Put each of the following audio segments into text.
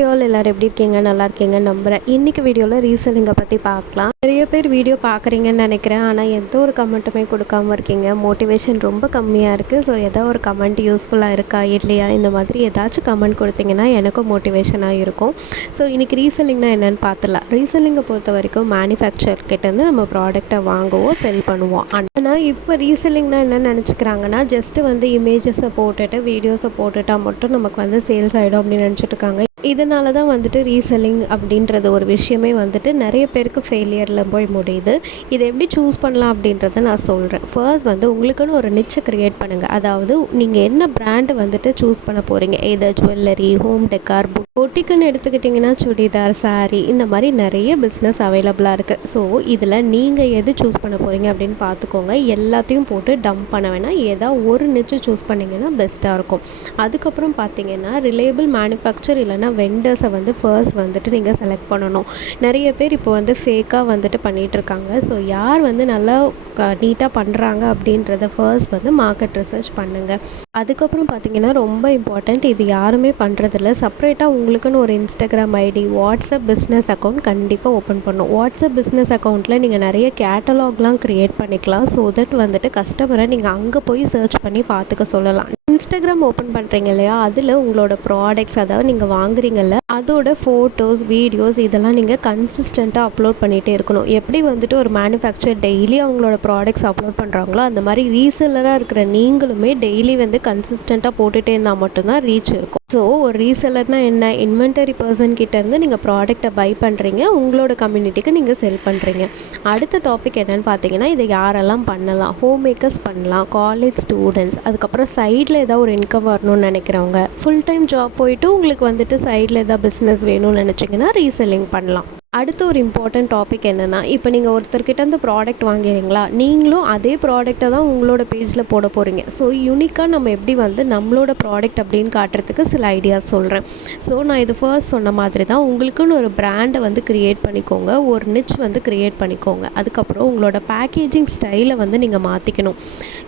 Hi all, எல்லோரும் எப்படி இருக்கீங்க? நல்லா இருக்கீங்க நம்புகிறேன். இன்றைக்கி வீடியோவில் ரீசெல்லிங்கை பற்றி பார்க்கலாம். நிறைய பேர் வீடியோ பார்க்குறீங்கன்னு நினைக்கிறேன். ஆனால் எந்த ஒரு கமெண்ட்டுமே கொடுக்காமல் இருக்கீங்க. மோட்டிவேஷன் ரொம்ப கம்மியாக இருக்குது. ஸோ ஏதோ ஒரு கமெண்ட் யூஸ்ஃபுல்லாக இருக்கா இல்லையா, இந்த மாதிரி ஏதாச்சும் கமெண்ட் கொடுத்தீங்கன்னா எனக்கும் மோட்டிவேஷனாக இருக்கும். ஸோ இன்றைக்கி ரீசெல்லிங்னா என்னென்னு பார்த்துலாம். ரீசெல்லிங்கை பொறுத்த வரைக்கும் மேனுஃபேக்சர் கிட்டேருந்து நம்ம ப்ராடக்டை வாங்குவோம், செல் பண்ணுவோம். ஆனால் இப்போ ரீசெல்லிங்னா என்னென்னு நினச்சிக்கிறாங்கன்னா, ஜஸ்ட்டு வந்து இமேஜஸை போட்டுட்டு வீடியோஸை போட்டுட்டால் மட்டும் நமக்கு வந்து சேல்ஸ் ஆகிடும் அப்படின்னு நினச்சிட்டு இருக்காங்க. இதனால தான் வந்துட்டு ரீசெல்லிங் அப்படின்றது ஒரு விஷயமே வந்துட்டு நிறைய பேருக்கு ஃபெயிலியரில் போய் முடியுது. இதை எப்படி சூஸ் பண்ணலாம் அப்படின்றத நான் சொல்கிறேன். ஃபர்ஸ்ட் வந்து உங்களுக்குன்னு ஒரு நிச்சை க்ரியேட் பண்ணுங்கள். அதாவது நீங்கள் என்ன பிராண்டு வந்துட்டு சூஸ் பண்ண போகிறீங்க. இதை ஜுவல்லரி, ஹோம் டெக்கார், பொட்டிக்குன்னு எடுத்துக்கிட்டிங்கன்னா சுடிதார், சாரீ, இந்த மாதிரி நிறைய பிஸ்னஸ் அவைலபிளாக இருக்குது. ஸோ இதில் நீங்கள் எது சூஸ் பண்ண போகிறீங்க அப்படின்னு பார்த்துக்கோங்க. எல்லாத்தையும் போட்டு டம்ப் பண்ண வேணாம். ஏதாவது ஒரு நிச்சை சூஸ் பண்ணிங்கன்னா பெஸ்ட்டாக இருக்கும். அதுக்கப்புறம் பார்த்தீங்கன்னா ரிலேபிள் மேனுஃபேக்சர் இல்லைனா வெண்டர்ஸை வந்து ஃபர்ஸ்ட் வந்துட்டு நீங்கள் செலக்ட் பண்ணணும். நிறைய பேர் இப்போ வந்து ஃபேக்காக வந்துட்டு பண்ணிகிட்ருக்காங்க. ஸோ யார் வந்து நல்லா நீட்டாக பண்ணுறாங்க அப்படின்றத ஃபர்ஸ்ட் வந்து மார்க்கெட் ரிசர்ச் பண்ணுங்கள். அதுக்கப்புறம் பார்த்தீங்கன்னா ரொம்ப இம்பார்ட்டண்ட், இது யாருமே பண்ணுறதில்ல. செப்ரேட்டாக உங்களுக்குன்னு ஒரு Instagram ID, WhatsApp business account கண்டிப்பாக ஓப்பன் பண்ணணும். வாட்ஸ்அப் பிஸ்னஸ் அக்கௌண்ட்டில் நீங்கள் நிறைய கேட்டலாக்லாம் க்ரியேட் பண்ணிக்கலாம். ஸோ தட் வந்துட்டு கஸ்டமரை நீங்கள் அங்கே போய் சர்ச் பண்ணி பார்த்துக்க சொல்லலாம். இன்ஸ்டாகிராம் ஓப்பன் பண்ணுறீங்க இல்லையா, அதில் உங்களோட ப்ராடக்ட்ஸ், அதாவது நீங்கள் வாங்குறீங்கல்ல, அதோட ஃபோட்டோஸ், வீடியோஸ் இதெல்லாம் நீங்கள் கன்சிஸ்டண்ட்டாக அப்லோட் பண்ணிகிட்டே இருக்கணும். எப்படி வந்துட்டு ஒரு மேனுஃபேக்சர் டெய்லி அவங்களோட ப்ராடக்ட்ஸ் அப்லோட் பண்ணுறாங்களோ, அந்த மாதிரி ரீசெல்லராக இருக்கிற நீங்களுமே டெய்லி வந்து கன்சிஸ்டண்ட்டாக போட்டுகிட்டே இருந்தால் மட்டும்தான் ரீச் இருக்கும். ஸோ ஒரு ரீசெல்லர்னால் என்ன, இன்வென்டரி பர்சன் கிட்டேருந்து நீங்கள் ப்ராடக்டை பை பண்ணுறீங்க, உங்களோட கம்யூனிட்டிக்கு நீங்கள் செல் பண்ணுறீங்க. அடுத்த டாபிக் என்னென்னு பார்த்தீங்கன்னா, இதை யாரெல்லாம் பண்ணலாம். ஹோம் மேக்கர்ஸ் பண்ணலாம், காலேஜ் ஸ்டூடெண்ட்ஸ், அதுக்கப்புறம் சைடில் ஏதாவது ஒரு இன்கம் வரணும்னு நினைக்கிறவங்க, ஃபுல் டைம் ஜாப் போயிட்டு உங்களுக்கு வந்துட்டு சைடில் ஏதாவது பிஸ்னஸ் வேணும்னு நினச்சிங்கன்னா ரீசெல்லிங் பண்ணலாம். அடுத்த ஒரு இம்பார்ட்டன்ட் டாபிக் என்னென்னா, இப்போ நீங்கள் ஒருத்தர்கிட்ட இந்த ப்ராடக்ட் வாங்கிறீங்களா, நீங்களும் அதே ப்ராடக்டை தான் உங்களோட பேஜில் போட போகிறீங்க. ஸோ யூனிக்காக நம்ம எப்படி வந்து நம்மளோட ப்ராடக்ட் அப்படின்னு காட்டுறதுக்கு சில ஐடியாஸ் சொல்கிறேன். ஸோ நான் இது ஃபர்ஸ்ட் சொன்ன மாதிரி தான், உங்களுக்குன்னு ஒரு பிராண்டை வந்து க்ரியேட் பண்ணிக்கோங்க, ஒரு நிச் வந்து க்ரியேட் பண்ணிக்கோங்க. அதுக்கப்புறம் உங்களோட பேக்கேஜிங் ஸ்டைலை வந்து நீங்கள் மாற்றிக்கணும்.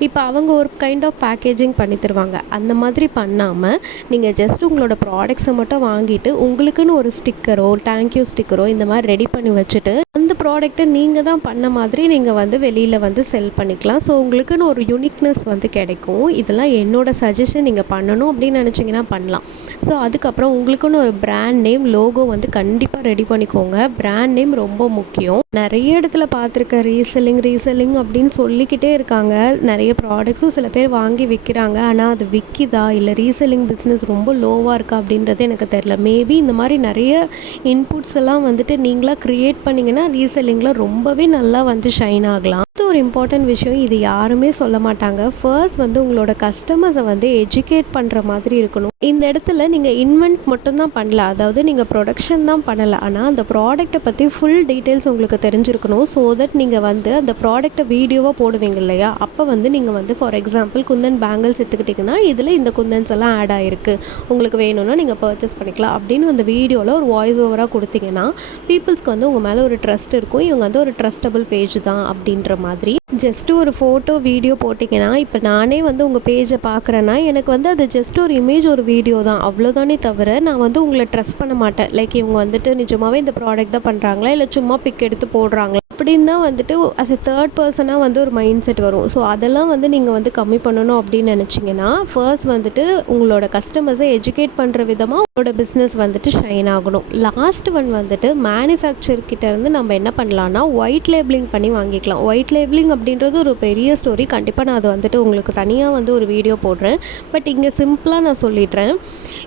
இப்போ அவங்க ஒரு கைண்ட் ஆஃப் பேக்கேஜிங் பண்ணி தருவாங்க. அந்த மாதிரி பண்ணாமல் நீங்கள் ஜஸ்ட் உங்களோட ப்ராடக்ட்ஸை மட்டும் வாங்கிட்டு உங்களுக்குன்னு ஒரு ஸ்டிக்கரோ, தேங்க்யூ ஸ்டிக்கரோ இந்த மாதிரி ரெடி பண்ணி வச்சுட்டு அந்த ப்ராடக்ட்டை நீங்கள் தான் பண்ண மாதிரி நீங்கள் வந்து வெளியில் வந்து செல் பண்ணிக்கலாம். ஸோ உங்களுக்குன்னு ஒரு யூனிக்னஸ் வந்து கிடைக்கும். இதெல்லாம் என்னோடய சஜஷன். நீங்கள் பண்ணணும் அப்படின்னு நினச்சிங்கன்னா பண்ணலாம். ஸோ அதுக்கப்புறம் உங்களுக்குன்னு ஒரு பிராண்ட் நேம், லோகோ வந்து கண்டிப்பாக ரெடி பண்ணிக்கோங்க. பிராண்ட் நேம் ரொம்ப முக்கியம். நிறைய இடத்துல பார்த்துருக்கேன் ரீசெல்லிங் அப்படின்னு சொல்லிக்கிட்டே இருக்காங்க. நிறைய ப்ராடக்ட்ஸும் சில பேர் வாங்கி விற்கிறாங்க. ஆனால் அது விற்கிதா இல்லை ரீசெல்லிங் பிஸ்னஸ் ரொம்ப லோவாக இருக்கா அப்படின்றது எனக்கு தெரியல. மேபி இந்த மாதிரி நிறைய இன்புட்ஸ் எல்லாம் வந்துட்டு நீங்களாக க்ரியேட் பண்ணிங்கன்னா ரீசெல்லிங்கில் ரொம்பவே நல்லா வந்து ஷைன் ஆகலாம். ஒரு இம்பார்ட்டன்ட் விஷயம், இது யாருமே சொல்ல மாட்டாங்க. ஃபர்ஸ்ட் வந்து உங்களோட கஸ்டமர்ஸை வந்து எஜுகேட் பண்ணுற மாதிரி இருக்கணும். இந்த இடத்துல நீங்கள் இன்வென்ட் மட்டும்தான் பண்ணல, அதாவது நீங்கள் ப்ரொடக்ஷன் தான் பண்ணலை, ஆனால் அந்த ப்ராடக்ட்டை பற்றி ஃபுல் டீட்டெயில்ஸ் உங்களுக்கு தெரிஞ்சிருக்கணும். ஸோ தட் நீங்கள் வந்து அந்த ப்ராடக்ட்டை வீடியோவாக போடுவீங்க இல்லையா, அப்போ வந்து நீங்கள் வந்து ஃபார் எக்ஸாம்பிள் குந்தன் பேங்கிள்ஸ் எடுத்துக்கிட்டிங்கன்னா இதில் இந்த குந்தன்ஸ் எல்லாம் ஆட் ஆகிருக்கு, உங்களுக்கு வேணும்னா நீங்கள் பர்ச்சேஸ் பண்ணிக்கலாம் அப்படின்னு அந்த வீடியோவில் ஒரு வாய்ஸ் ஓவராக கொடுத்தீங்கன்னா பீப்புள்ஸ்க்கு வந்து உங்கள் மேலே ஒரு ட்ரஸ்ட் இருக்கும். இவங்க வந்து ஒரு ட்ரஸ்டபிள் பேஜ் தான் அப்படின்ற மாதிரி. ஜஸ்ட்டு ஒரு ஃபோட்டோ, வீடியோ போட்டிங்கன்னா, இப்போ நானே வந்து உங்கள் பேஜை பார்க்குறேன்னா எனக்கு வந்து அது ஜஸ்ட் ஒரு இமேஜ், ஒரு வீடியோ தான், அவ்வளோதானே தவிர நான் வந்து உங்களை ட்ரஸ்ட் பண்ண மாட்டேன். லைக் இவங்க வந்துட்டு நிஜமாகவே இந்த ப்ராடக்ட் தான் பண்ணுறாங்களா இல்லை சும்மா பிக் எடுத்து போடுறாங்களா அப்படின்னு தான் வந்துட்டு அஸ் எ தேர்ட் பர்சனாக வந்து ஒரு மைண்ட் செட் வரும். ஸோ அதெல்லாம் வந்து நீங்கள் வந்து கம்மி பண்ணணும் அப்படின்னு நினச்சிங்கன்னா ஃபர்ஸ்ட் வந்துட்டு உங்களோட கஸ்டமர்ஸை எஜுகேட் பண்ணுற விதமாக உங்களோட பிஸ்னஸ் வந்துட்டு ஷைன் ஆகணும். லாஸ்ட் ஒன் வந்துட்டு மேனுஃபேக்சர் கிட்ட இருந்து நம்ம என்ன பண்ணலான்னா ஒயிட் லேபிளிங் பண்ணி வாங்கிக்கலாம். ஒயிட் லேபிளிங் அப்படின்றது ஒரு பெரிய ஸ்டோரி. கண்டிப்பாக நான் அது வந்துட்டு உங்களுக்கு தனியாக வந்து ஒரு வீடியோ போடுறேன். பட் இங்கே சிம்பிளாக நான் சொல்லிடுறேன்.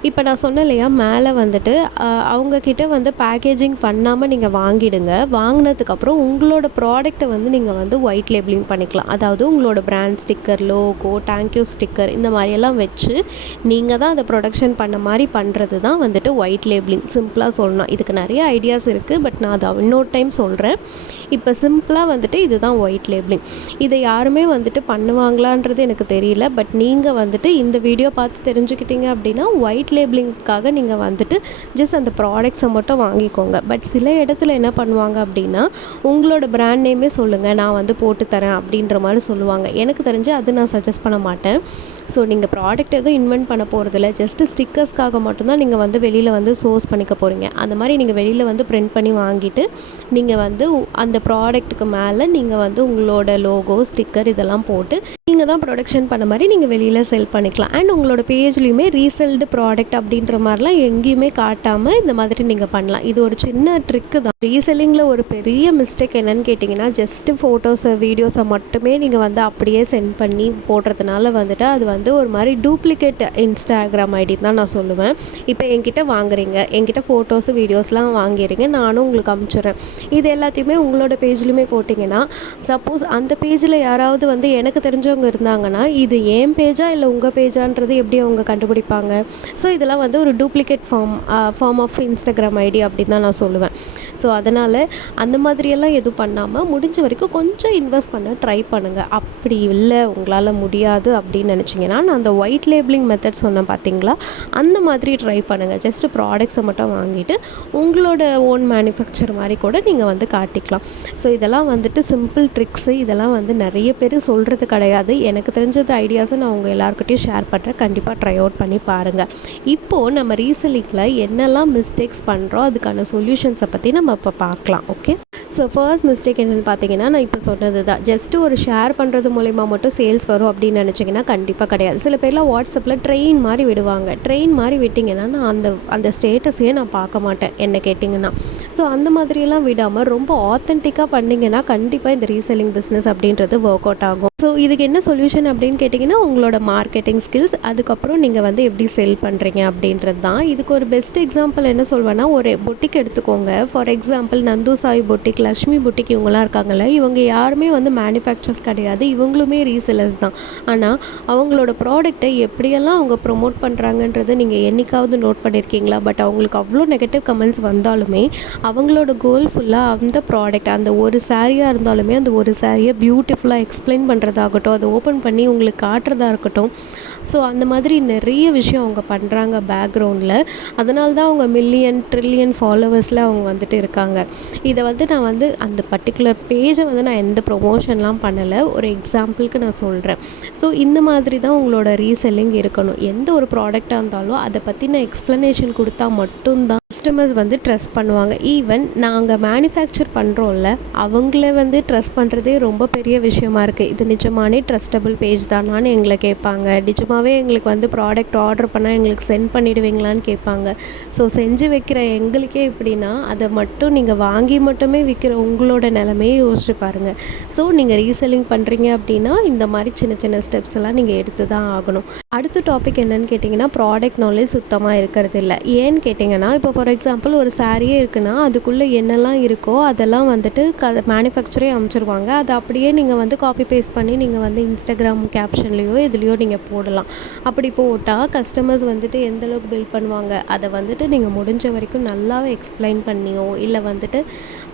இப்போ நான் சொன்னேன் இல்லையா, மேலே வந்துட்டு அவங்கக்கிட்ட வந்து பேக்கேஜிங் பண்ணாமல் நீங்கள் வாங்கிடுங்க. வாங்கினதுக்கப்புறம் உங்களோட ப்ராடக்ட்டை வந்து நீங்கள் வந்து ஒயிட் லேபிளிங் பண்ணிக்கலாம். அதாவது உங்களோட brand sticker, logo, thank you sticker இந்த மாதிரியெல்லாம் வச்சு நீங்கள் தான் அதை ப்ரொடக்ஷன் பண்ண மாதிரி பண்ணுறது தான் வந்துட்டு ஒயிட் லேபிளிங். சிம்பிளாக சொல்லணும். இதுக்கு நிறைய ஐடியாஸ் இருக்குது, பட் நான் அதை இன்னொரு டைம் சொல்கிறேன். இப்போ சிம்பிளாக வந்துட்டு இதுதான் ஒயிட் லேபிளிங். இதை யாருமே வந்துட்டு பண்ணுவாங்களான்றது எனக்கு தெரியல. பட் நீங்கள் வந்துட்டு இந்த வீடியோ பார்த்து தெரிஞ்சுக்கிட்டீங்க அப்படின்னா ஒயிட் லேபிளிங்காக நீங்கள் வந்துட்டு ஜஸ்ட் அந்த ப்ராடக்ட்ஸை மட்டும் வாங்கிக்கோங்க. பட் சில இடத்துல என்ன பண்ணுவாங்க அப்படின்னா, உங்களுக்கு உங்களோட பிராண்ட் நேமே சொல்லுங்கள், நான் வந்து போட்டு தரேன் அப்படின்ற மாதிரி சொல்லுவாங்க. எனக்கு தெரிஞ்சு அது நான் சஜஸ்ட் பண்ண மாட்டேன். ஸோ நீங்கள் ப்ராடக்ட் எதுவும் இன்வென்ட் பண்ண போகிறதில்ல, ஜஸ்ட்டு ஸ்டிக்கர்ஸ்க்காக மட்டும்தான் நீங்கள் வந்து வெளியில் வந்து சோர்ஸ் பண்ணிக்க போகிறீங்க. அந்த மாதிரி நீங்கள் வெளியில் வந்து பிரிண்ட் பண்ணி வாங்கிட்டு நீங்கள் வந்து அந்த ப்ராடக்ட்டுக்கு மேலே நீங்கள் வந்து உங்களோட லோகோ, ஸ்டிக்கர் இதெல்லாம் போட்டு நீங்கள் தான் ப்ரொடக்ஷன் பண்ண மாதிரி நீங்கள் வெளியில் செல் பண்ணிக்கலாம். அண்ட் உங்களோட பேஜ்லேயுமே ரீசெல்டு ப்ராடக்ட் அப்படின்ற மாதிரிலாம் எங்கேயுமே காட்டாமல் இந்த மாதிரி நீங்கள் பண்ணலாம். இது ஒரு சின்ன ட்ரிக்கு தான். ரீசெல்லிங்கில் ஒரு பெரிய மிஸ்டேக் என்னென்னு கேட்டிங்கன்னா, ஜஸ்ட்டு ஃபோட்டோஸை வீடியோஸை மட்டுமே நீங்கள் வந்து அப்படியே சென்ட் பண்ணி போடுறதுனால வந்துட்டு அது வந்து ஒரு மாதிரி டூப்ளிகேட் இன்ஸ்டாகிராம் ஐடி தான் நான் சொல்லுவேன். இப்போ என்கிட்ட வாங்குறீங்க, என்கிட்ட ஃபோட்டோஸு வீடியோஸ்லாம் வாங்கிறீங்க, நானும் உங்களுக்கு அனுப்பிச்சிடுறேன். இது எல்லாத்தையுமே உங்களோட பேஜ்லையுமே போட்டிங்கன்னா, சப்போஸ் அந்த பேஜில் யாராவது வந்து எனக்கு தெரிஞ்சவங்க இருந்தாங்கன்னா இது என் பேஜா இல்லை உங்கள் பேஜான்றது எப்படி அவங்க கண்டுபிடிப்பாங்க? ஸோ இதெல்லாம் வந்து ஒரு duplicate form of Instagram ID அப்படின்னு தான் நான் சொல்லுவேன். ஸோ அதனால் அந்த மாதிரியெல்லாம் எதுவும் பண்ணாமல் முடிஞ்ச வரைக்கும் கொஞ்சம் இன்வெஸ்ட் பண்ண ட்ரை பண்ணுங்கள். அப்படி இல்லை உங்களால் முடியாது அப்படின்னு நினச்சிங்கன்னா, நான் அந்த ஒயிட் லேபிளிங் மெத்தட் சொன்னேன் பார்த்தீங்களா, அந்த மாதிரி ட்ரை பண்ணுங்கள். ஜஸ்ட்டு ப்ராடக்ட்ஸை மட்டும் வாங்கிட்டு உங்களோட ஓன் மேனுஃபேக்சர் மாதிரி கூட நீங்கள் வந்து காட்டிக்கலாம். ஸோ இதெல்லாம் வந்துட்டு சிம்பிள் ட்ரிக்ஸு. இதெல்லாம் வந்து நிறைய பேர் சொல்கிறது கிடையாது. எனக்கு தெரிஞ்சது ஐடியாஸை நான் உங்கள் எல்லாருக்கிட்டையும் ஷேர் பண்ணுறேன். கண்டிப்பாக ட்ரை அவுட் பண்ணி பாருங்கள். இப்போது நம்ம ரீசெல்லிங்கில் என்னெல்லாம் மிஸ்டேக்ஸ் பண்ணுறோம் அதுக்கான சொல்யூஷன்ஸை பற்றி நம்ம இப்போ பார்க்கலாம். ஓகே, ஸோ ஃபர்ஸ்ட் மிஸ்டேக் என்னென்னு பார்த்தீங்கன்னா, நான் இப்போ சொன்னது தான். ஜஸ்ட்டு ஒரு ஷேர் பண்ணுறது மூலிமா மட்டும் சேல்ஸ் வரும் அப்படின்னு நினச்சிங்கன்னா கண்டிப்பாக கிடையாது. சில பேர்லாம் வாட்ஸ்அப்பில் ட்ரெயின் மாதிரி விடுவாங்க. ட்ரெயின் மாதிரி விட்டிங்கன்னா நான் அந்த ஸ்டேட்டஸையே நான் பார்க்க மாட்டேன் என்ன கேட்டிங்கன்னா. ஸோ அந்த மாதிரியெல்லாம் விடாமல் ரொம்ப ஆத்தென்டிக்காக பண்ணிங்கன்னா கண்டிப்பாக இந்த ரீசெல்லிங் பிஸ்னஸ் அப்படின்றது ஒர்க் அவுட் ஆகும். ஸோ இதுக்கு என்ன சொல்யூஷன் அப்படின்னு கேட்டிங்கன்னா, உங்களோட மார்க்கெட்டிங் ஸ்கில்ஸ், அதுக்கப்புறம் நீங்கள் வந்து எப்படி செல் பண்ணுறீங்க அப்படின்றது தான். இதுக்கு ஒரு பெஸ்ட் எக்ஸாம்பிள் என்ன சொல்வேன்னா, ஒரு பொட்டிக் எடுத்துக்கோங்க. For example Nandu Sai boutique, Lakshmi boutique இவங்களாம் இருக்காங்கல்ல, இவங்க யாருமே வந்து மேனுஃபேக்சர்ஸ் கிடையாது. இவங்களுமே ரீசெல்லர்ஸ் தான். ஆனால் அவங்களோட ப்ராடக்ட்டை எப்படியெல்லாம் அவங்க ப்ரொமோட் பண்ணுறாங்கன்றதை நீங்கள் என்றைக்காவது நோட் பண்ணியிருக்கீங்களா? பட் அவங்களுக்கு அவ்வளோ நெகட்டிவ் கமெண்ட்ஸ் வந்தாலுமே அவங்களோட கோல் ஃபுல்லாக அந்த ப்ராடக்ட், அந்த ஒரு சாரியாக இருந்தாலுமே அந்த ஒரு சாரியை பியூட்டிஃபுல்லாக எக்ஸ்பிளைன் பண்ணுறதாகட்டும், அதை ஓப்பன் பண்ணி உங்களுக்கு காட்டுறதா இருக்கட்டும். ஸோ அந்த மாதிரி நிறைய விஷயம் அவங்க பண்ணுறாங்க பேக்ரவுண்டில். அதனால தான் அவங்க மில்லியன் ட்ரில்லியன் ஃபாலோவர்ஸில் அவங்க வந்துட்டு இருக்காங்க. இதை வந்து நான் வந்து அந்த பர்டிகுலர் பேஜை வந்து நான் எந்த ப்ரொமோஷன்லாம் பண்ணலை, ஒரு எக்ஸாம்பிளுக்கு நான் சொல்கிறேன். ஸோ இந்த மாதிரி தான் உங்களோட ரீசெல்லிங் இருக்கணும். எந்த ஒரு ப்ராடக்டாக இருந்தாலும் அதை பற்றின எக்ஸ்ப்ளனேஷன் கொடுத்தா மட்டும்தான் கஸ்டமர்ஸ் வந்து ட்ரஸ்ட் பண்ணுவாங்க. ஈவன் நாங்கள் மேனுஃபேக்சர் பண்ணுறோம்ல, அவங்கள வந்து ட்ரஸ்ட் பண்ணுறதே ரொம்ப பெரிய விஷயமா இருக்குது. இது நிஜமானே ட்ரஸ்டபிள் பேஜ் தானான்னு எங்களை கேட்பாங்க. நிஜமாகவே எங்களுக்கு வந்து ப்ராடக்ட் ஆர்டர் பண்ணால் எங்களுக்கு சென்ட் பண்ணிடுவீங்களான்னு கேட்பாங்க. ஸோ செஞ்சு வைக்கிற எங்களுக்கே இப்படின்னா அதை மட்டும் நீங்கள் வாங்கி மட்டுமே விற்கிற உங்களோட நிலைமையே யோசிச்சு பாருங்கள். ஸோ நீங்கள் ரீசெல்லிங் பண்ணுறீங்க அப்படின்னா இந்த மாதிரி சின்ன சின்ன ஸ்டெப்ஸ் எல்லாம் நீங்கள் எடுத்து தான் ஆகணும். அடுத்த டாபிக் என்னன்னு கேட்டிங்கன்னா, ப்ராடக்ட் நாலேஜ் சுத்தமாக இருக்கிறது இல்லை. ஏன்னு கேட்டிங்கன்னா, இப்போ ஃபார் எக்ஸாம்பிள் ஒரு சாரியே இருக்குன்னா அதுக்குள்ளே என்னெல்லாம் இருக்கோ அதெல்லாம் வந்துட்டு மேனுஃபேக்சரே அமைச்சிருவாங்க. அதை அப்படியே நீங்கள் வந்து காப்பி பேஸ்ட் பண்ணி நீங்கள் வந்து இன்ஸ்டாகிராம் கேப்ஷன்லேயோ எதுலேயோ நீங்கள் போடலாம். அப்படி போட்டால் கஸ்டமர்ஸ் வந்துட்டு எந்தளவுக்கு பில்ட் பண்ணுவாங்க, அதை வந்துட்டு நீங்கள் முடிஞ்ச வரைக்கும் நல்லாவே எக்ஸ்பிளைன் பண்ணியோ இல்லை வந்துட்டு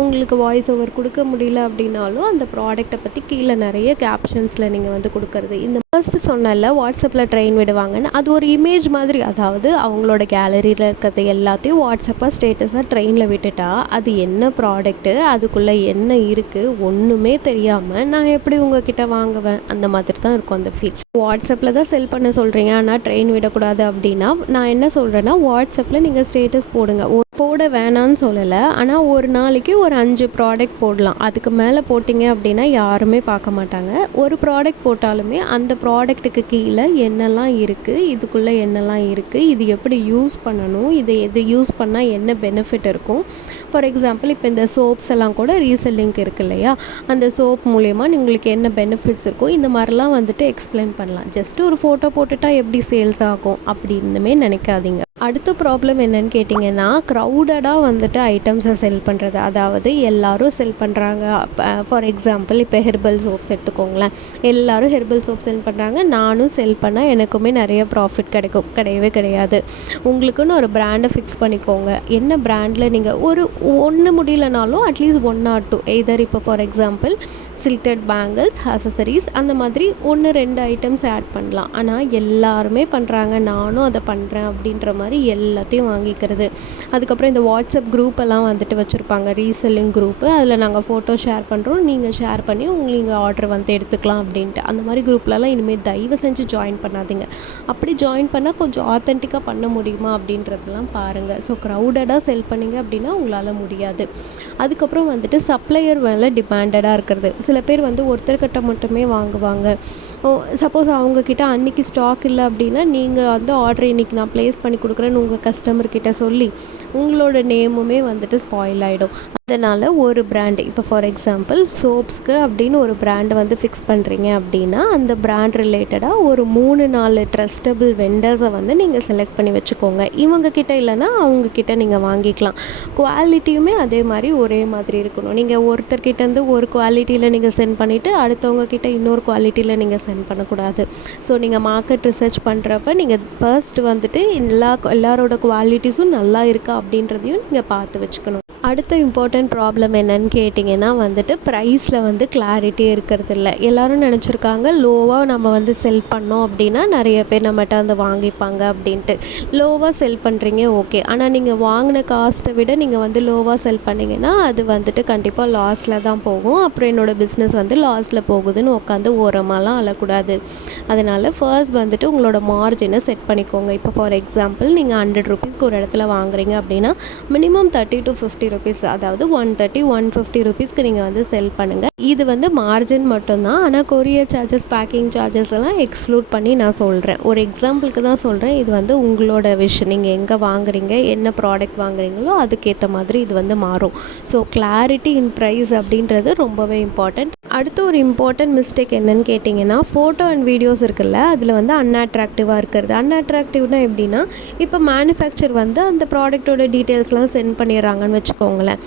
உங்களுக்கு வாய்ஸ் ஓவர் கொடுக்க முடியல அப்படின்னாலும் அந்த ப்ராடக்ட்டை பற்றி கீழே நிறைய கேப்ஷன்ஸில் நீங்கள் வந்து கொடுக்கறது. இந்த ஃபர்ஸ்ட் சொன்னல வாட்ஸ்அப்பில் ட்ரெயின் விடுவாங்கன்னு, அது ஒரு இமேஜ் மாதிரி. அதாவது அவங்களோட கேலரியில் இருக்கிறது எல்லாத்தையும் வாட்ஸ்அப்பாக ஸ்டேட்டஸாக ட்ரெயினில் விட்டுட்டா அது என்ன ப்ராடக்ட்டு, அதுக்குள்ளே என்ன இருக்குது ஒன்றுமே தெரியாமல் நான் எப்படி உங்ககிட்ட வாங்குவேன்? அந்த மாதிரி தான் இருக்கும் அந்த ஃபீல். வாட்ஸ்அப்பில் தான் செல் பண்ண சொல்கிறீங்க ஆனால் ட்ரெயின் விடக்கூடாது அப்படின்னா நான் என்ன சொல்கிறேன்னா, வாட்ஸ்அப்பில் நீங்கள் ஸ்டேட்டஸ் போடுங்க. போட வேணான்னு சொல்லலை, ஆனால் ஒரு நாளைக்கு ஒரு 5 ப்ராடக்ட் போடலாம். அதுக்கு மேலே போட்டிங்க அப்படின்னா யாருமே பார்க்க மாட்டாங்க. ஒரு ப்ராடக்ட் போட்டாலுமே அந்த ப்ராடக்ட்டுக்கு கீழே என்னெல்லாம் இருக்குது, இதுக்குள்ளே என்னெல்லாம் இருக்குது, இது எப்படி யூஸ் பண்ணணும், இது எது யூஸ் பண்ணால் என்ன பெனிஃபிட் இருக்கும். ஃபார் எக்ஸாம்பிள் இப்போ இந்த சோப்ஸ் எல்லாம் கூட ரீசெல்லிங் இருக்குது இல்லையா, அந்த சோப் மூலயமா உங்களுக்கு என்ன பெனிஃபிட்ஸ் இருக்கும், இந்த மாதிரிலாம் வந்துட்டு எக்ஸ்பிளைன் பண்ணலாம். ஜஸ்ட்டு ஒரு ஃபோட்டோ போட்டுட்டா எப்படி சேல்ஸ் ஆகும் அப்படின்னுமே நினைக்காதீங்க. அடுத்த ப்ராப்ளம் என்னன்னு கேட்டிங்கன்னா, க்ரௌடடாக வந்துட்டு ஐட்டம்ஸை செல் பண்ணுறது. அதாவது எல்லோரும் செல் பண்ணுறாங்க. ஃபார் எக்ஸாம்பிள் இப்போ ஹெர்பல் சோப்ஸ் எடுத்துக்கோங்களேன். எல்லோரும் ஹெர்பல் சோப் செல் பண்ணுறாங்க, நானும் செல் பண்ணால் எனக்குமே நிறைய ப்ராஃபிட் கிடையவே கிடையாது. உங்களுக்குன்னு ஒரு பிராண்டை ஃபிக்ஸ் பண்ணிக்கோங்க. என்ன பிராண்டில் நீங்கள் ஒன்று முடியலனாலும் அட்லீஸ்ட் 1 or 2 எய்தர் இப்போ ஃபார் எக்ஸாம்பிள் சில்டட் பேங்கிள்ஸ், அசசரிஸ் அந்த மாதிரி 1-2 ஐட்டம்ஸ் ஆட் பண்ணலாம். ஆனால் எல்லாருமே பண்ணுறாங்க நானும் அதை பண்ணுறேன் அப்படின்ற மாதிரி மாதிரி எல்லாத்தையும் வாங்கிக்கிறது. அதுக்கப்புறம் இந்த வாட்ஸ்அப் குரூப்பெல்லாம் வந்துட்டு வச்சுருப்பாங்க, ரீசெல்லிங் குரூப்பு. அதில் நாங்கள் ஃபோட்டோ ஷேர் பண்ணுறோம், நீங்கள் ஷேர் பண்ணி நீங்கள் ஆர்டர் வந்து எடுத்துக்கலாம் அப்படின்ட்டு. அந்த மாதிரி குரூப்லலாம் இனிமேல் தயவு செஞ்சு ஜாயின் பண்ணாதீங்க. அப்படி ஜாயின் பண்ணால் கொஞ்சம் ஆத்தென்டிக்காக பண்ண முடியுமா அப்படின்றதெல்லாம் பாருங்கள். ஸோ க்ரௌடடாக செல் பண்ணிங்க அப்படின்னா உங்களால் முடியாது. அதுக்கப்புறம் வந்துட்டு சப்ளையர் மேலே டிபெண்டடாக இருக்கிறது. சில பேர் வந்து ஒருத்தர்கிட்ட மட்டுமே வாங்குவாங்க. சப்போஸ் அவங்கக்கிட்ட அன்றைக்கி ஸ்டாக் இல்லை அப்படின்னா நீங்கள் வந்து ஆர்டர் இன்றைக்கி நான் ப்ளேஸ் பண்ணி கொடுக்குறேன்னு உங்கள் கஸ்டமர்கிட்ட சொல்லி உங்களோட நேமுமே வந்துட்டு ஸ்பாயில் ஆகிடும். அதனால் ஒரு பிராண்டு, இப்போ ஃபார் எக்ஸாம்பிள் சோப்ஸ்க்கு அப்படின்னு ஒரு பிராண்டை வந்து ஃபிக்ஸ் பண்ணுறீங்க அப்படின்னா அந்த பிராண்ட் ரிலேட்டடாக ஒரு 3-4 ட்ரஸ்டபிள் வெண்டர்ஸை வந்து நீங்கள் செலக்ட் பண்ணி வச்சுக்கோங்க. இவங்கக்கிட்ட இல்லைன்னா அவங்கக்கிட்ட நீங்கள் வாங்கிக்கலாம். குவாலிட்டியுமே அதே மாதிரி ஒரே மாதிரி இருக்கணும். நீங்கள் ஒருத்தர்கிட்டேருந்து ஒரு குவாலிட்டியில் நீங்கள் சென்ட் பண்ணிவிட்டு அடுத்தவங்கக்கிட்ட இன்னொரு குவாலிட்டியில் நீங்கள் சென்ட் பண்ணக்கூடாது. ஸோ நீங்கள் மார்க்கெட் ரிசர்ச் பண்ணுறப்ப நீங்கள் ஃபர்ஸ்ட் வந்துட்டு எல்லாரோட குவாலிட்டிஸும் நல்லா இருக்கா அப்படின்றதையும் நீங்கள் பார்த்து வச்சுக்கணும். அடுத்த இம்பார்ட்டண்ட் ப்ராப்ளம் என்னன்னு கேட்டிங்கன்னா வந்துட்டு ப்ரைஸில் வந்து கிளாரிட்டி இருக்கிறது இல்லை. எல்லோரும் நினச்சிருக்காங்க லோவாக நம்ம வந்து செல் பண்ணோம் அப்படின்னா நிறைய பேர் நம்மகிட்ட வந்து வாங்கிப்பாங்க அப்படின்ட்டு. லோவாக செல் பண்ணுறீங்க ஓகே, ஆனால் நீங்கள் வாங்கின காஸ்ட்டை விட நீங்கள் வந்து லோவாக செல் பண்ணிங்கன்னா அது வந்துட்டு கண்டிப்பாக லாஸில் தான் போகும். அப்புறம் என்னோடய பிஸ்னஸ் வந்து லாஸில் போகுதுன்னு உட்காந்து ஓரமாலாம் அழக்கூடாது. அதனால் ஃபர்ஸ்ட் வந்துட்டு உங்களோட மார்ஜினை செட் பண்ணிக்கோங்க. இப்போ ஃபார் எக்ஸாம்பிள் நீங்கள் 100 ருபீஸ்க்கு ஒரு இடத்துல வாங்குறீங்க அப்படின்னா மினிமம் 30 to 50 ருபீஸ், அதாவது 130-150 ருபீஸ்க்கு நீங்கள் வந்து செல் பண்ணுங்கள். இது வந்து மார்ஜின் மட்டும்தான். ஆனால் கொரியர் சார்ஜஸ், பேக்கிங் சார்ஜஸ் எல்லாம் எக்ஸ்க்ளூட் பண்ணி நான் சொல்கிறேன். ஒரு எக்ஸாம்பிளுக்கு தான் சொல்கிறேன். இது வந்து உங்களோட விஷயம், நீங்கள் எங்கே வாங்குறீங்க, என்ன ப்ராடக்ட் வாங்குறீங்களோ அதுக்கேற்ற மாதிரி இது வந்து மாறும். ஸோ கிளாரிட்டி இன் ப்ரைஸ் அப்படின்றது ரொம்பவே இம்பார்ட்டண்ட். அடுத்து ஒரு இம்பார்ட்டன்ட் மிஸ்டேக் என்னன்னு கேட்டிங்கன்னா ஃபோட்டோ அண்ட் வீடியோஸ் இருக்குல்ல, அதில் வந்து அன்அட்ராக்டிவாக இருக்கிறது. அன்அட்ராக்டிவ்னா எப்படின்னா இப்போ மேனுஃபேக்சர் வந்து அந்த ப்ராடக்டோட டீட்டெயில்ஸ்லாம் சென்ட் பண்ணிடுறாங்கன்னு வச்சுக்கோங்களேன்.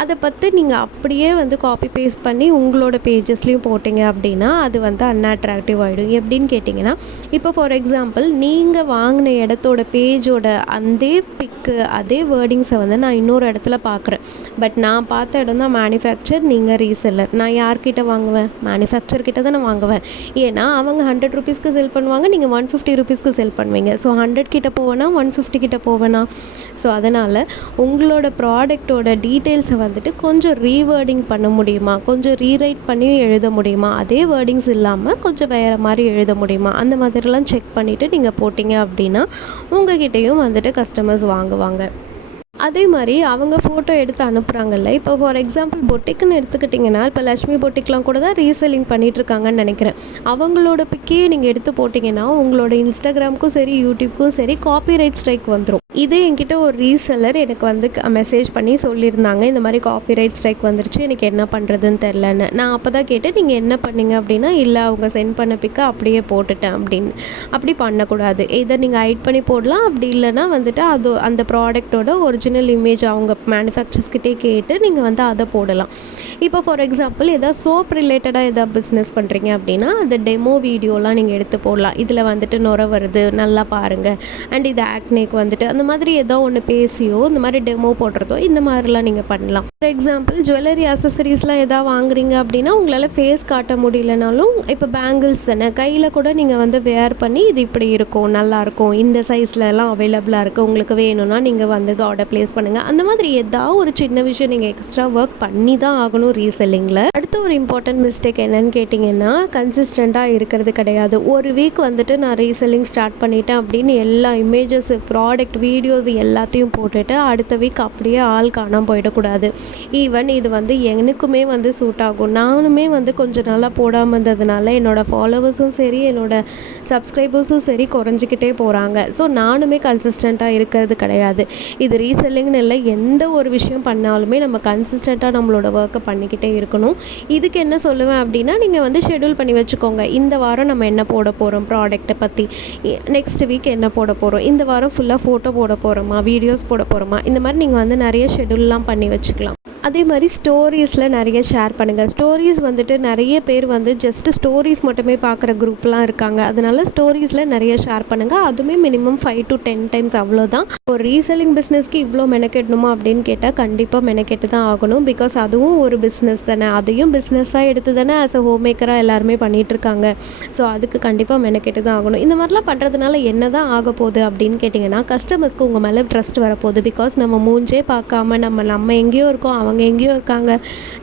அதை பற்றி நீங்கள் அப்படியே வந்து காப்பி பேஸ்ட் பண்ணி உங்களோட பேஜஸ்லேயும் போட்டிங்க அப்படின்னா அது வந்து அன்அட்ராக்டிவ் ஆகிடும். எப்படின்னு கேட்டிங்கன்னா இப்போ ஃபார் எக்ஸாம்பிள் நீங்கள் வாங்கின இடத்தோட பேஜோட அதே பிக்கு அதே வேர்டிங்ஸை வந்து நான் இன்னொரு இடத்துல பார்க்குறேன். பட் நான் பார்த்த இடம் தான் மேனுஃபேக்சர், நீங்கள் ரீசெல்லர். நான் யார்கிட்ட வாங்குவேன்? மேனுஃபேக்சர் கிட்ட தான் நான் வாங்குவேன். ஏன்னா அவங்க 100 ருபீஸ்க்கு செல் பண்ணுவாங்க, நீங்கள் 150 ருபீஸ்க்கு செல் பண்ணுவீங்க. ஸோ 100 கிட்ட போவேனா 150 கிட்ட போவேனா? ஸோ அதனால் உங்களோட ப்ராடக்டோட டீட்டெயில்ஸை வந்துட்டு கொஞ்சம் ரீவேர்டிங் பண்ண முடியுமா, கொஞ்சம் ரீரைட் பண்ணி எழுத முடியுமா, அதே வேர்டிங்ஸ் இல்லாமல் கொஞ்சம் வேறு மாதிரி எழுத முடியுமா, அந்த மாதிரிலாம் செக் பண்ணிவிட்டு நீங்கள் போட்டிங்க அப்படின்னா உங்கள்கிட்டையும் வந்துட்டு கஸ்டமர்ஸ் வாங்குவாங்க. அதே மாதிரி அவங்க ஃபோட்டோ எடுத்து அனுப்புகிறாங்கல்ல. இப்போ ஃபார் எக்ஸாம்பிள் பொட்டிக்குன்னு எடுத்துக்கிட்டிங்கன்னா இப்போ லக்ஷ்மி பொட்டிக்லாம் கூட தான் ரீசெல்லிங் பண்ணிகிட்ருக்காங்கன்னு நினைக்கிறேன். அவங்களோட பிக்கே நீங்கள் எடுத்து போட்டிங்கன்னா உங்களோட இன்ஸ்டாகிராமுக்கும் சரி யூடியூப்க்கும் சரி காப்பிரைட் ஸ்ட்ரைக் வந்துடும். இதே என்கிட்ட ஒரு ரீசெல்லர் எனக்கு வந்து மெசேஜ் பண்ணி சொல்லியிருந்தாங்க, இந்த மாதிரி காப்பிரைட் ஸ்ட்ரைக் வந்துருச்சு, எனக்கு என்ன பண்ணுறதுன்னு தெரிலன்னு. நான் அப்போ தான் கேட்டேன், நீங்கள் என்ன பண்ணீங்க அப்படின்னா, இல்லை அவங்க சென்ட் பண்ண பிக்கை அப்படியே போட்டுட்டேன் அப்படின்னு. அப்படி பண்ணக்கூடாது. இதை நீங்கள் ஹைட் பண்ணி போடலாம், அப்படி இல்லைன்னா வந்துட்டு அது அந்த ப்ராடக்டோட ஒரிஜினல் இமேஜ் அவங்க மேனுஃபேக்சர்ஸ்கிட்டே கேட்டு நீங்கள் வந்து அதை போடலாம். இப்போ ஃபார் எக்ஸாம்பிள் ஏதாவது சோப் ரிலேட்டடாக எதாவது பிஸ்னஸ் பண்ணுறீங்க அப்படின்னா அந்த டெமோ வீடியோலாம் நீங்கள் எடுத்து போடலாம். இதில் வந்துட்டு நுர வருது நல்லா பாருங்கள், அண்ட் இது ஆக்னேக்கு வந்துட்டு அந்த மாதிரி ஏதோ ஒன்று பேசியோ இந்த மாதிரி டெமோ போடுறதோ இந்த மாதிரிலாம் நீங்கள் பண்ணலாம். ஃபார் எக்ஸாம்பிள் ஜுவல்லரி அசசரிஸ்லாம் எதாவது வாங்குறீங்க அப்படின்னா உங்களால் ஃபேஸ் காட்ட முடியலனாலும் இப்போ பேங்கிள்ஸ் தானே, கையில் கூட நீங்கள் வந்து வேர் பண்ணி இது இப்படி இருக்கும், நல்லாயிருக்கும், இந்த சைஸ்லலாம் அவைலபிளாக இருக்குது, உங்களுக்கு வேணும்னா நீங்கள் வந்து ஆர்டர் ப்ளேஸ் பண்ணுங்கள். அந்த மாதிரி ஏதாவது ஒரு சின்ன விஷயம் நீங்கள் எக்ஸ்ட்ரா ஒர்க் பண்ணி தான் ஆகணும் ரீசெல்லிங்கில். அடுத்த ஒரு இம்பார்ட்டன்ட் மிஸ்டேக் என்னன்னு கேட்டிங்கன்னா கன்சிஸ்டண்ட்டாக இருக்கிறது கிடையாது. ஒரு வீக் வந்துட்டு நான் ரீசெல்லிங் ஸ்டார்ட் பண்ணிட்டேன் அப்படின்னு எல்லா இமேஜஸ், ப்ராடக்ட், வீடியோஸ் எல்லாத்தையும் போட்டுட்டு அடுத்த வீக் அப்படியே ஆள் காணாமல் போயிடக்கூடாது. ஈவன் இது வந்து எனக்குமே வந்து சூட் ஆகும். நானுமே வந்து கொஞ்சம் நாளாக போடாமல் இருந்ததுனால என்னோடய ஃபாலோவர்ஸும் சரி என்னோடய சப்ஸ்கிரைபர்ஸும் சரி குறைஞ்சிக்கிட்டே போகிறாங்க. ஸோ நானுமே கன்சிஸ்டண்ட்டாக இருக்கிறது கிடையாது. இது ரீசெல்லிங்னு இல்லை, எந்த ஒரு விஷயம் பண்ணாலுமே நம்ம கன்சிஸ்டண்ட்டாக நம்மளோட ஒர்க்கை பண்ணிக்கிட்டே இருக்கணும். இதுக்கு என்ன சொல்லுவேன் அப்படின்னா நீங்கள் வந்து ஷெட்யூல் பண்ணி வச்சுக்கோங்க. இந்த வாரம் நம்ம என்ன போட போகிறோம் ப்ராடக்ட்டை பற்றி, நெக்ஸ்ட் வீக் என்ன போட போகிறோம், இந்த வாரம் ஃபுல்லாக ஃபோட்டோ போட போகிறோமா, வீடியோஸ் போட போகிறோமா, இந்த மாதிரி நீங்கள் வந்து நிறைய ஷெட்யூல்லாம் பண்ணி வச்சுக்கலாம். அதே மாதிரி ஸ்டோரீஸில் நிறைய ஷேர் பண்ணுங்கள். ஸ்டோரீஸ் வந்துட்டு நிறைய பேர் வந்து ஜஸ்ட்டு ஸ்டோரீஸ் மட்டுமே பார்க்குற குரூப்லாம் இருக்காங்க. அதனால ஸ்டோரீஸில் நிறைய ஷேர் பண்ணுங்கள். அதுவுமே மினிமம் 5 to 10 டைம்ஸ் அவ்வளோதான். ஒரு ரீசெல்லிங் பிஸ்னஸ்க்கு இவ்வளோ மெனக்கெடணுமா அப்படின்னு கேட்டால் கண்டிப்பாக மெனக்கெட்டு தான் ஆகணும். பிகாஸ் அதுவும் ஒரு பிஸ்னஸ் தானே, அதையும் பிஸ்னஸாக எடுத்து தானே ஆஸ் அ ஹோம் மேக்கராக எல்லாருமே பண்ணிகிட்ருக்காங்க. ஸோ அதுக்கு கண்டிப்பாக மெனக்கெட்டு தான் ஆகணும். இந்த மாதிரிலாம் பண்ணுறதுனால என்ன தான் ஆக போகுது அப்படின்னு கேட்டிங்கன்னா, கஸ்டமர்ஸ்க்கு உங்கள் மேலே ட்ரஸ்ட் வரப்போகுது. பிகாஸ் நம்ம மூஞ்சே பார்க்காம நம்ம எங்கேயோ இருக்கோம், அவங்க எங்கேயோ இருக்காங்க,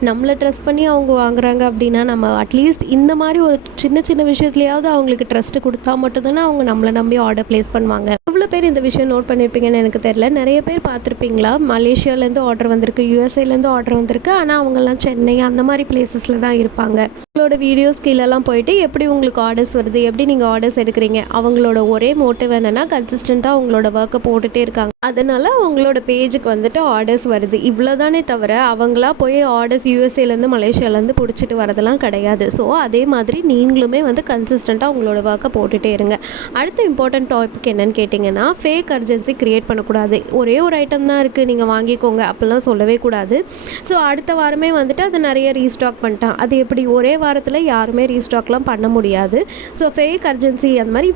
நம்மளை ட்ரஸ்ட் பண்ணி அவங்க வாங்குறாங்க அப்படின்னா நம்ம அட்லீஸ்ட் இந்த மாதிரி ஒரு சின்ன சின்ன விஷயத்துலையாவது அவங்களுக்கு ட்ரஸ்ட்டு கொடுத்தா மட்டும்தானே அவங்க நம்மளை நம்பி ஆர்டர் ப்ளேஸ் பண்ணுவாங்க. எவ்வளோ பேர் இந்த விஷயம் நோட் பண்ணியிருப்பீங்கன்னு எனக்கு தெரியல. நிறைய பேர் பார்த்துருப்பீங்களா, மலேசியாவிலேருந்து ஆர்டர் வந்திருக்கு, யூஎஸ்ஏலேருந்து ஆர்டர் வந்திருக்கு, ஆனால் அவங்கெல்லாம் சென்னை அந்த மாதிரி பிளேசஸில் தான் இருப்பாங்க. அவங்களோட வீடியோஸ் கீழெல்லாம் போயிட்டு எப்படி உங்களுக்கு ஆர்டர்ஸ் வருது, எப்படி நீங்கள் ஆர்டர்ஸ் எடுக்கிறீங்க, அவங்களோட ஒரே மோட்டிவ் என்னென்னா கன்சிஸ்டண்ட்டாக அவங்களோட ஒர்க்கை போட்டுகிட்டே இருக்காங்க. அதனால் அவங்களோட பேஜுக்கு வந்துட்டு ஆர்டர்ஸ் வருது. இவ்வளோதானே தவிர அவங்களா போய் ஆர்டர்ஸ் யூஎஸ்ஏலேருந்து மலேசியாவிலேருந்து பிடிச்சிட்டு வரதெல்லாம் கிடையாது. ஸோ அதே மாதிரி நீங்களுமே வந்து கன்சிஸ்டண்ட்டாக உங்களோட ஒர்க்கை போட்டுகிட்டே இருங்க. அடுத்த இம்பார்ட்டன்ட் டாபிக் என்னென்னு கேட்டிங்கன்னா, ஃபேக் அர்ஜென்சி க்ரியேட் பண்ணக்கூடாது. ஒரே ஒரு ஐட்டம் தான் இருக்குது, நீங்கள் வாங்கிக்கோங்க அப்படிலாம் சொல்லவே கூடாது. ஸோ அடுத்த வாரமே வந்துட்டு அதை நிறைய ரீஸ்டாக் பண்ணிட்டான். அது எப்படி ஒரே வாரத்தில் யாருமே ரீஸ்டாக்லாம் பண்ண முடியாது. ஸோ ஃபேக் அர்ஜென்சி அந்த மாதிரி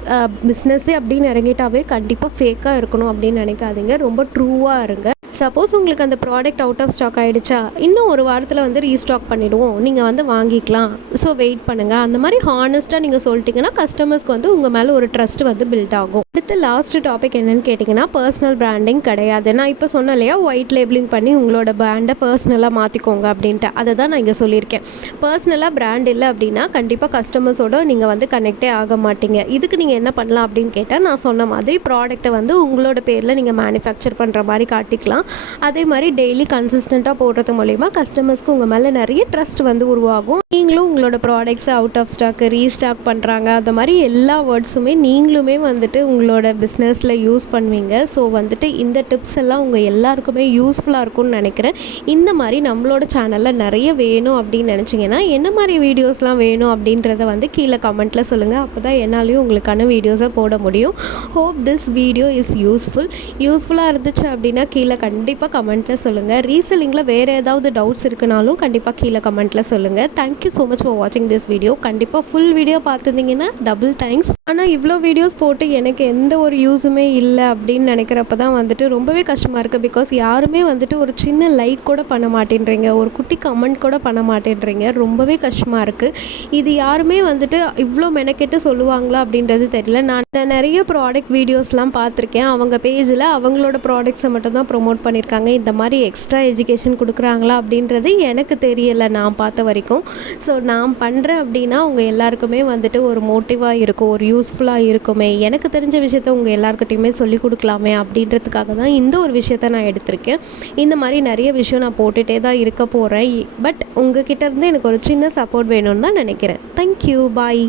பிஸ்னஸ்ஸே அப்படின்னு இறங்கிட்டாவே கண்டிப்பாக ஃபேக்காக இருக்கணும் அப்படின்னு நினைக்காதீங்க. ரொம்ப ட்ரூவாக இருங்க. சப்போஸ் உங்களுக்கு அந்த ப்ராடக்ட் அவுட் ஆஃப் ஸ்டாக் ஆகிடுச்சா, இன்னும் ஒரு வாரத்தில் வந்து ரீஸ்டாக் பண்ணிவிடுவோம், நீங்கள் வந்து வாங்கிக்கலாம், ஸோ வெயிட் பண்ணுங்கள், அந்த மாதிரி ஹானஸ்ட்டாக நீங்கள் சொல்லிட்டீங்கன்னா கஸ்டமர்ஸ்க்கு வந்து உங்கள் மேலே ஒரு ட்ரஸ்ட் வந்து பில்ட் ஆகும். அடுத்த லாஸ்ட் டாபிக் என்னென்னு கேட்டிங்கன்னா, பர்சனல் பிராண்டிங் கிடையாது. நான் இப்போ சொன்னேன் இல்லையா, ஒயிட் லேபிளிங் பண்ணி உங்களோட பிராண்டை பர்சனலாக மாற்றிக்கோங்க அப்படின்ட்டு, அதை தான் நான் இங்கே சொல்லியிருக்கேன். பர்சனலாக பிராண்ட் இல்லை அப்படின்னா கண்டிப்பாக கஸ்டமர்ஸோடு நீங்கள் வந்து கனெக்டே ஆக மாட்டீங்க. இதுக்கு நீங்கள் என்ன பண்ணலாம் அப்படின்னு கேட்டால், நான் சொன்ன மாதிரி ப்ராடக்ட்டை வந்து உங்களோட பேரில் நீங்கள் மேனுஃபேக்சர் பண்ணுற மாதிரி காட்டிக்கலாம். அதே மாதிரி டெய்லி கன்சிஸ்டண்ட்டாக போடுறது மூலிமா கஸ்டமர்ஸ்க்கு உங்கள் மேலே நிறைய ட்ரஸ்ட் வந்து உருவாகும். நீங்களும் உங்களோட ப்ராடக்ட்ஸை அவுட் ஆஃப் ஸ்டாக், ரீஸ்டாக் பண்ணுறாங்க, அந்த மாதிரி எல்லா வேர்ட்ஸுமே நீங்களுமே வந்துட்டு உங்களோட பிஸ்னஸில் யூஸ் பண்ணுவீங்க. ஸோ வந்துட்டு இந்த டிப்ஸ் எல்லாம் உங்கள் எல்லாருக்குமே யூஸ்ஃபுல்லாக இருக்கும்னு நினைக்கிறேன். இந்த மாதிரி நம்மளோட சேனலில் நிறைய வேணும் அப்படின்னு நினச்சிங்கன்னா, என்ன மாதிரி வீடியோஸ்லாம் வேணும் அப்படின்றத வந்து கீழே கமெண்ட்டில் சொல்லுங்கள். அப்போ தான் என்னாலையும் உங்களுக்கான வீடியோஸை போட முடியும். ஹோப் திஸ் வீடியோ இஸ் யூஸ்ஃபுல்லாக இருந்துச்சு அப்படின்னா கீழே கண்டிப்பாக கமெண்ட்டில் சொல்லுங்கள். ரீசெல்லிங்கில் வேறு ஏதாவது டவுட்ஸ் இருக்குனாலும் கண்டிப்பாக கீழே கமெண்ட்டில் சொல்லுங்கள். தேங்க்யூ ஸோ மச் ஃபார் வாட்சிங் திஸ் வீடியோ. கண்டிப்பாக ஃபுல் வீடியோ பார்த்துருந்தீங்கன்னா டபுள் தேங்க்ஸ். ஆனால் இவ்வளோ வீடியோஸ் போட்டு எனக்கு எந்த ஒரு யூஸுமே இல்லை அப்படின்னு நினைக்கிறப்ப தான் வந்துட்டு ரொம்பவே கஷ்டமாக இருக்குது. பிகாஸ் யாருமே வந்துட்டு ஒரு சின்ன லைக் கூட பண்ண மாட்டேன்றீங்க, ஒரு குட்டி கமெண்ட் கூட பண்ண மாட்டேன்றீங்க. ரொம்பவே கஷ்டமாக இருக்குது. இது யாருமே வந்துட்டு இவ்வளோ மெனக்கெட்டு சொல்லுவாங்களா அப்படின்றது தெரியல. நான் நிறைய ப்ராடக்ட் வீடியோஸ்லாம் பார்த்துருக்கேன். அவங்க பேஜில் அவங்களோட ப்ராடக்ட்ஸை மட்டும் தான் ப்ரொமோட் பண்ணியிருக்காங்க. இந்த மாதிரி எக்ஸ்ட்ரா எஜுகேஷன் கொடுக்குறாங்களா அப்படின்றது எனக்கு தெரியலை நான் பார்த்த வரைக்கும். ஸோ நான் பண்ணுறேன் அப்படின்னா உங்கள் எல்லாருக்குமே வந்துட்டு ஒரு மோட்டிவாக இருக்கும், ஒரு யூஸ்ஃபுல்லாக இருக்குமே, எனக்கு தெரிஞ்ச விஷயத்த உங்கள் எல்லாருக்கிட்டையுமே சொல்லிக் கொடுக்கலாமே அப்படின்றதுக்காக தான் இந்த ஒரு விஷயத்த நான் எடுத்திருக்கேன். இந்த மாதிரி நிறைய விஷயம் நான் போட்டுகிட்டே தான் இருக்க போகிறேன். பட் உங்கள் கிட்டேருந்து எனக்கு ஒரு சின்ன சப்போர்ட் வேணும்னு தான் நினைக்கிறேன். தேங்க்யூ, பாய்.